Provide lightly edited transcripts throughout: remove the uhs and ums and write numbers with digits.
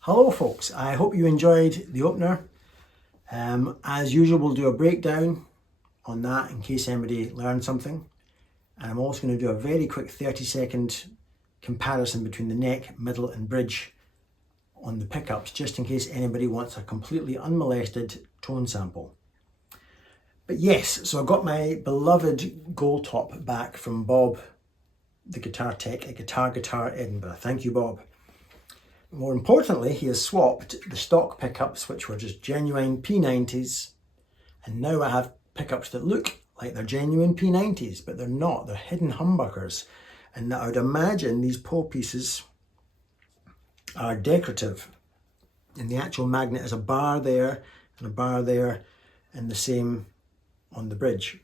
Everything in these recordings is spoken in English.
Hello folks, I hope you enjoyed the opener. As usual, we'll do a breakdown on that in case anybody learned something. And I'm also going to do a very quick 30-second comparison between the neck, middle and bridge on the pickups, just in case anybody wants a completely unmolested tone sample. But yes, so I got my beloved gold top back from Bob, the guitar tech at Guitar Edinburgh. Thank you, Bob. More importantly, he has swapped the stock pickups, which were just genuine P90s, and now I have pickups that look like they're genuine P90s, but they're not. They're hidden humbuckers, and I would imagine these pole pieces are decorative, and the actual magnet is a bar there and a bar there, and the same on the bridge.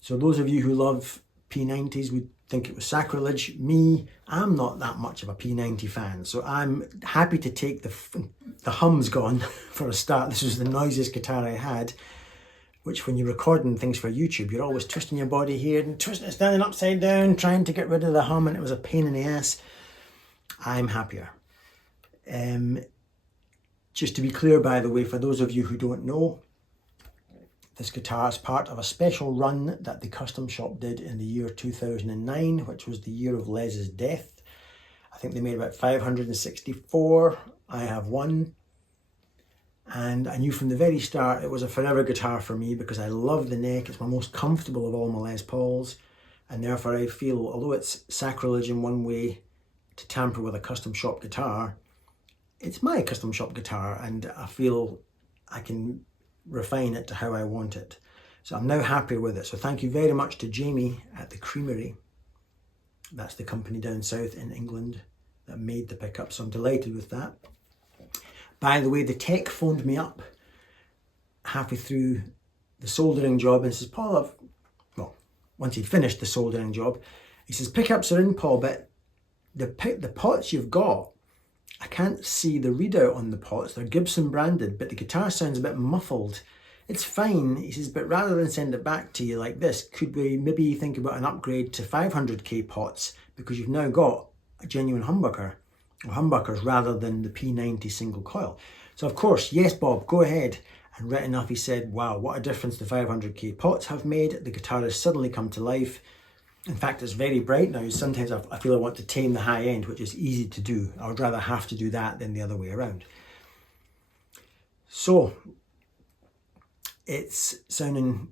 So those of you who love P90s would think it was sacrilege. Me, I'm not that much of a P90 fan, so I'm happy to take the hum's gone for a start. This was the noisiest guitar I had, which when you're recording things for YouTube, you're always twisting your body here and twisting it standing upside down, trying to get rid of the hum, and it was a pain in the ass. I'm happier. Just to be clear, by the way, for those of you who don't know, this guitar is part of a special run that the custom shop did in the year 2009, which was the year of Les's death. I think they made about 564. I have one. And I knew from the very start it was a forever guitar for me because I love the neck. It's my most comfortable of all my Les Pauls. And therefore I feel, although it's sacrilege in one way to tamper with a custom shop guitar, it's my custom shop guitar, and I feel I can refine it to how I want it. So I'm now happier with it. So thank you very much to Jamie at the Creamery. That's the company down south in England that made the pickup. So I'm delighted with that. By the way, the tech phoned me up halfway through the soldering job and says, Paul, once he'd finished the soldering job, he says, pickups are in, Paul, but the pots you've got, I can't see the readout on the pots. They're Gibson branded, but the guitar sounds a bit muffled. It's fine, he says, but rather than send it back to you like this, could we maybe think about an upgrade to 500k pots, because you've now got a genuine humbucker, or humbuckers, rather than the P90 single coil. So of course, yes Bob, go ahead. And right enough, he said, wow, what a difference the 500k pots have made. The guitar has suddenly come to life. In fact, it's very bright now. Sometimes I feel I want to tame the high end, which is easy to do. I would rather have to do that than the other way around. So it's sounding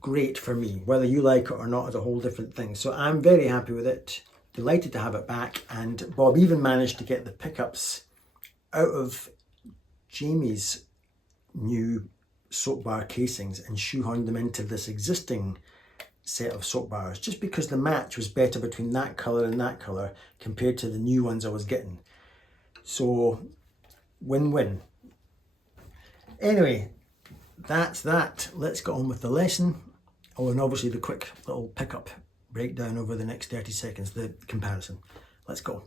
great for me. Whether you like it or not is a whole different thing. So I'm very happy with it. Delighted to have it back. And Bob even managed to get the pickups out of Jamie's new soap bar casings and shoehorned them into this existing set of soap bars, just because the match was better between that colour and that colour compared to the new ones I was getting. So win-win. Anyway, that's that. Let's get on with the lesson. Oh, and obviously the quick little pickup breakdown over the next 30 seconds, the comparison. Let's go.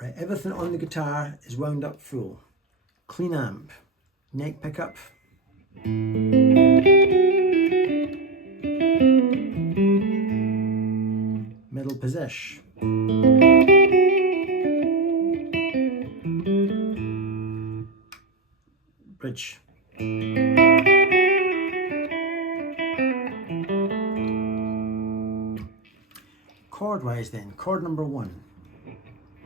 Right, everything on the guitar is wound up full. Clean amp. Neck pickup, middle position, bridge, chord wise then, chord number 1,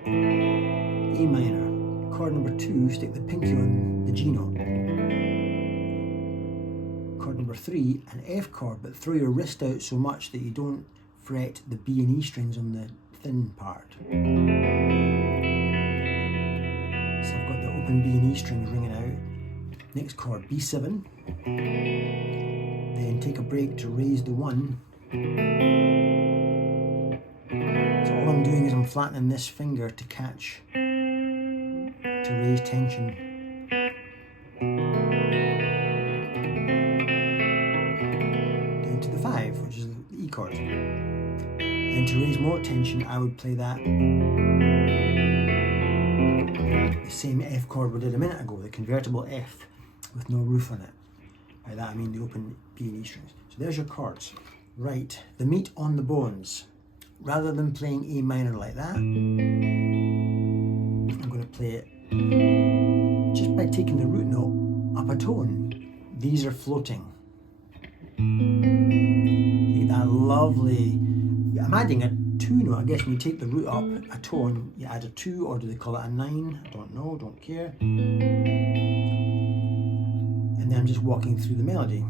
A minor. Chord number 2, stick the pinky on the G note. Chord number 3, an F chord, but throw your wrist out so much that you don't fret the B and E strings on the thin part. So I've got the open B and E strings ringing out. Next chord, B7. Then take a break to raise the 1. So all I'm doing is I'm flattening this finger to catch, to raise tension. Down to the 5, which is the E chord. Then to raise more tension, I would play that, the same F chord we did a minute ago, the convertible F with no roof on it. By that I mean the open B and E strings. So there's your chords. Right, the meat on the bones. Rather than playing A minor like that, I'm going to play it just by taking the root note up a tone. These are floating. You get that lovely, I'm adding a 2 note. I guess when you take the root up a tone, you add a 2, or do they call it a 9? I don't know, don't care. And then I'm just walking through the melody.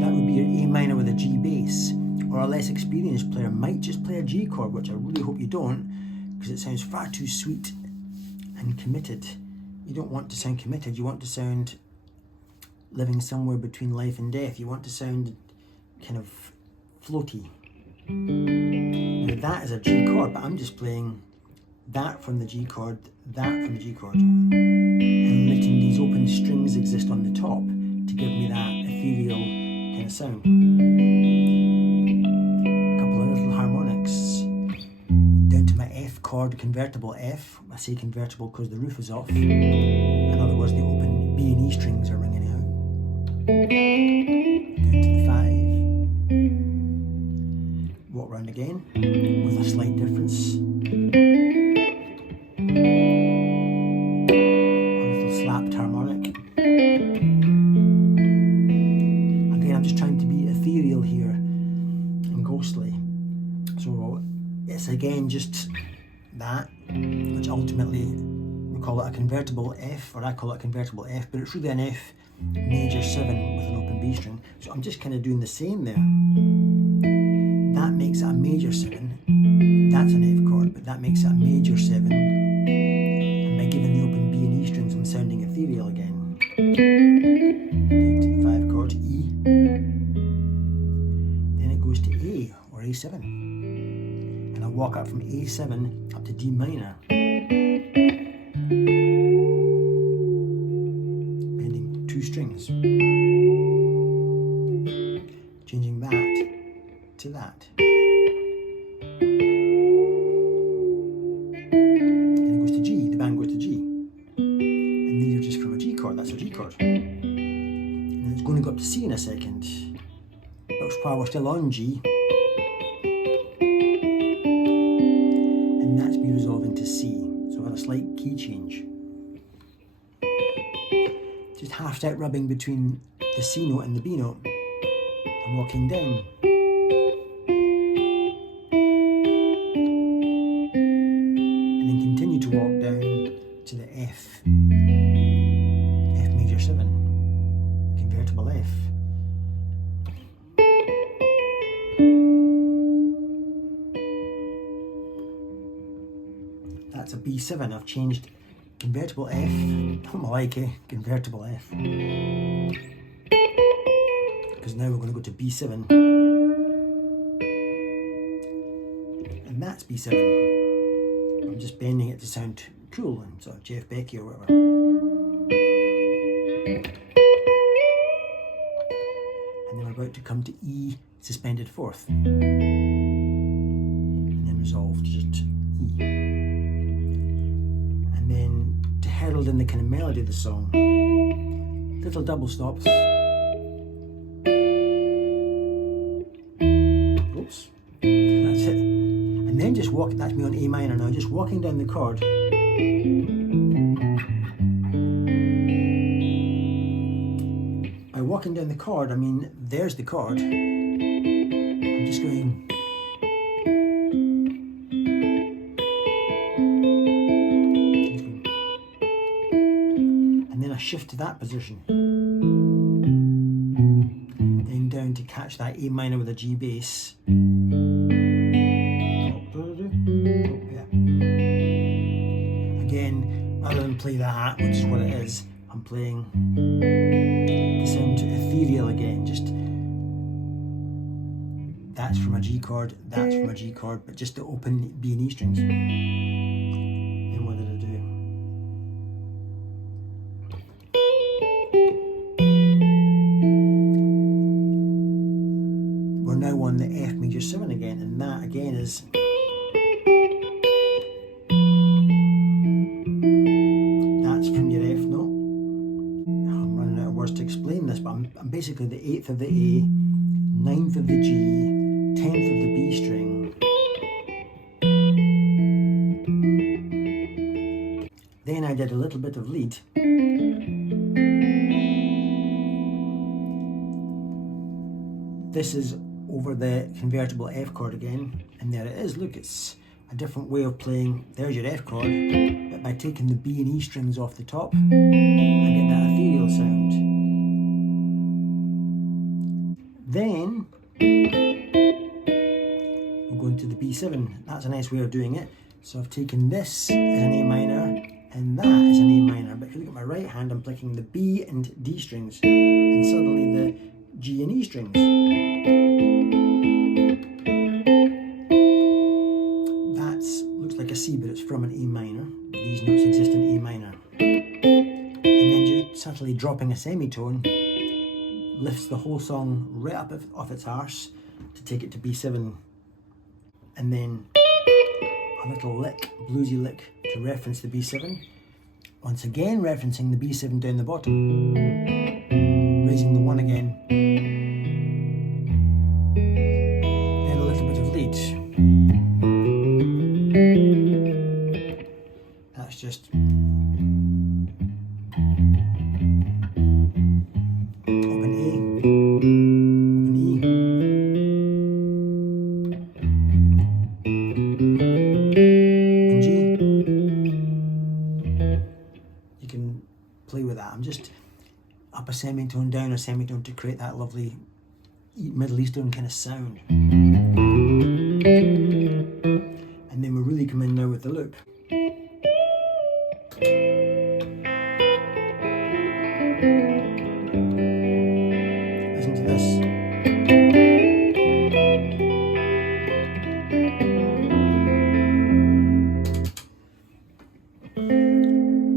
That would be your A minor with a G bass, or a less experienced player might just play a G chord, which I really hope you don't, because it sounds far too sweet and committed. You don't want to sound committed, you want to sound living somewhere between life and death. You want to sound kind of floaty. Now that is a G chord, but I'm just playing that from the G chord, that from the G chord, and letting these open strings exist on the top to give me that ethereal kind of sound. A couple of little harmonics down to my F chord, convertible F. I say convertible because the roof is off. In other words, the open B and E strings are ringing out. Down to the 5. Walk round again with a slight difference. A little slapped harmonic. Again, I'm just trying to be ethereal here and ghostly. So it's again just that, which ultimately we call it a convertible F, or I call it a convertible F, but it's really an F major 7 with an open B string. So I'm just kind of doing the same there. That makes it a major 7. That's an F chord, but that makes it a major 7. And by giving the open B and E strings, I'm sounding ethereal again. Down to the 5 chord, E. Then it goes to A, or A7. And I walk up from A7 up to D minor. Bending 2 strings. Changing that to that. in a second. But while we're still on G, and that's B resolving to C. So I've had a slight key change. Just half step rubbing between the C note and the B note, and walking down. And then continue to walk down to the F major 7, convertible F. That's a B7. I've changed convertible F, convertible F. Because now we're going to go to B7. And that's B7. I'm just bending it to sound cool and sort of Jeff Becky or whatever. And then we're about to come to E suspended fourth. And then resolve to just E. And then to herald in the kind of melody of the song, little double stops. Oops. That's it. And then just walking, that's me on A minor now, just walking down the chord. By walking down the chord, I mean, there's the chord. I'm just going. And then I shift to that position. Then down to catch that A minor with a G bass. Again, rather than play that, which is what it is, I'm playing the sound ethereal again. Just that's from a G chord, that's from a G chord, but just the open B and E strings. Then what did I do? We're now on the F major 7 again, and that again is. To explain this, but I'm basically the 8th of the A, 9th of the G, 10th of the B string. Then I did a little bit of lead. This is over the convertible F chord again, and there it is. Look, it's a different way of playing. There's your F chord, but by taking the B and E strings off the top, I get that ethereal sound. Then we're going to the B7. That's a nice way of doing it. So I've taken this as an A minor and that as an A minor. But if you look at my right hand, I'm picking the B and D strings and suddenly the G and E strings. That looks like a C, but it's from an A minor. These notes exist in A minor. And then just subtly dropping a semitone lifts the whole song right up off its arse to take it to B7, and then a little lick, bluesy lick to reference the B7, once again referencing the B7 down the bottom, raising the 1 again, then a little bit of lead. That's just up a semitone, down a semitone to create that lovely Middle Eastern kind of sound. And then we really come in now with the loop. Listen to this.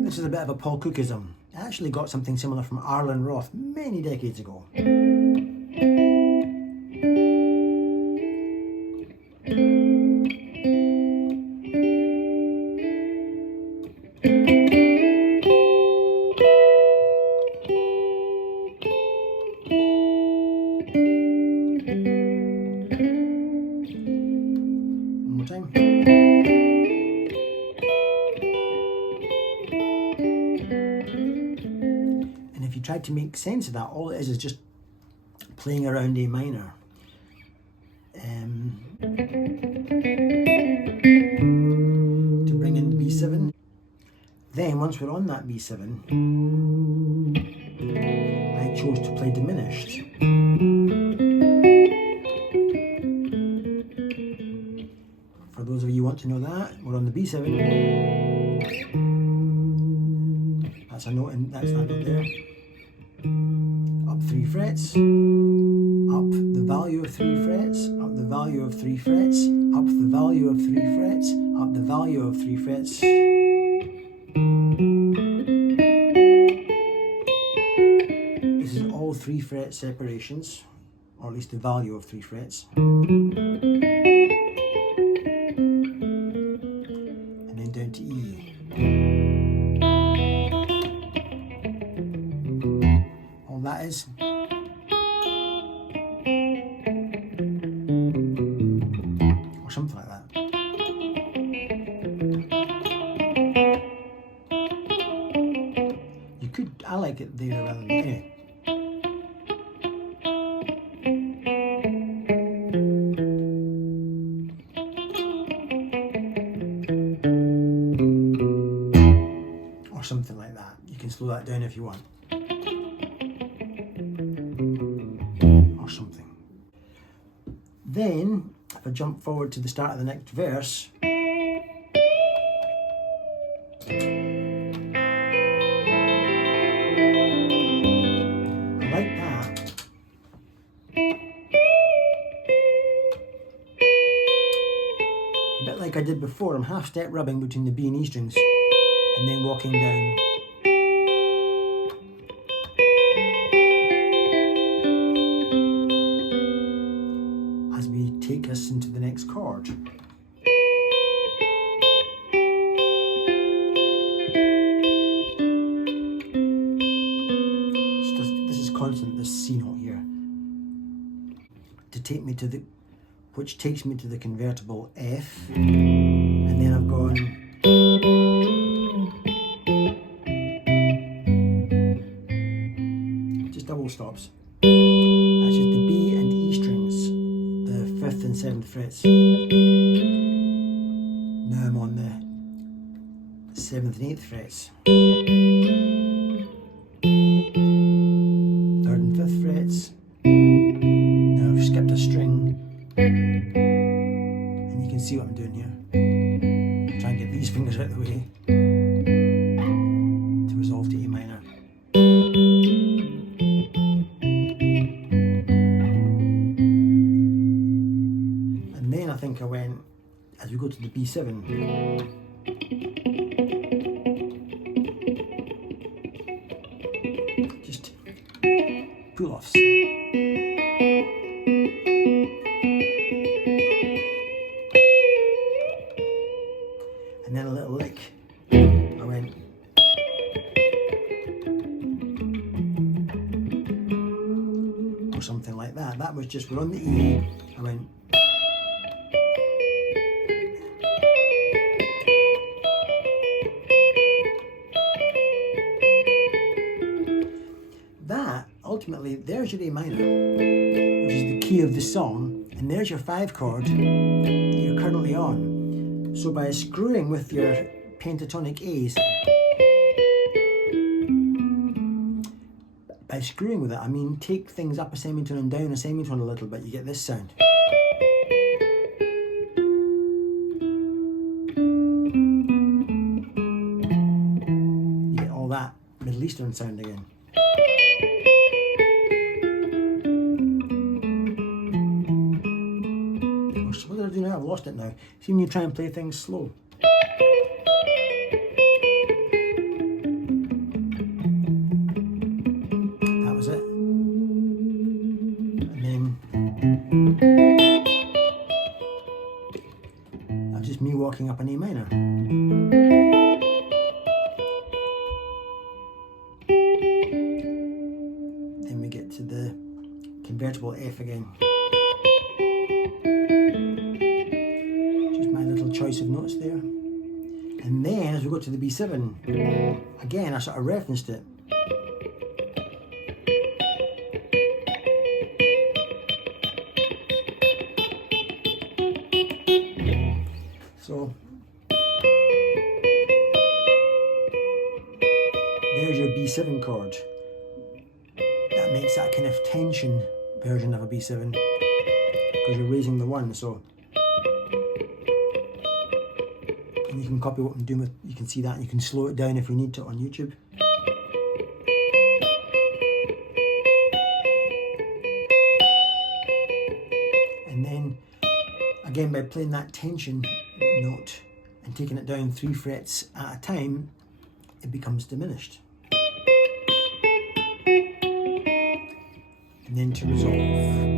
This is a bit of a Paul Cookism. I actually got something similar from Arlen Roth many decades ago. try to make sense of that, all it is just playing around A minor. To bring in the B7. Then once we're on that B7, I chose to play diminished. For those of you who want to know that, we're on the B7. That's a note, and that's that note there. Up 3 frets, up the value of 3 frets, up the value of 3 frets, up the value of 3 frets, up the value of 3 frets. This is all 3 fret separations, or at least the value of 3 frets. And then down to E. All that is. Or something like that. You could, I like it there rather than there. Or something like that. You can slow that down if you want. Or something. Then, if I jump forward to the start of the next verse, I like that. A bit like I did before, I'm half step rubbing between the B and E strings and then walking down. As we take us into the next chord. This is constant, this C note here. To take me to the, which takes me to the convertible F, and then I've gone just double stops. That's just the B and E strings, the 5th and 7th frets. Now I'm on the 7th and 8th frets. 3rd and 5th frets. Now I've skipped a string. And you can see what I'm doing here. I'm trying to get these fingers out of the way to resolve to A minor. And then I think I went, as we go to the B7, just pull-offs. And then a little lick. I went. Or something like that. That was just, we're on the E. I went. That, ultimately, there's your A minor, which is the key of the song, and there's your 5 chord that you're currently on. So by screwing with your pentatonic A's, by screwing with it, I mean take things up a semitone and down a semitone a little bit, you get this sound. You get all that Middle Eastern sound again. What did I do now? I've lost it now. See when you try and play things slow. That was it. And then that's just me walking up an A minor. Then we get to the convertible F again. Choice of notes there. And then as we go to the B7, again I sort of referenced it. your B7 chord. That makes that kind of tension version of a B7 because you're raising the 1. So, and you can copy what I'm doing with, you can see that, and you can slow it down if you need to on YouTube. And then, again, by playing that tension note and taking it down 3 frets at a time, it becomes diminished. And then to resolve.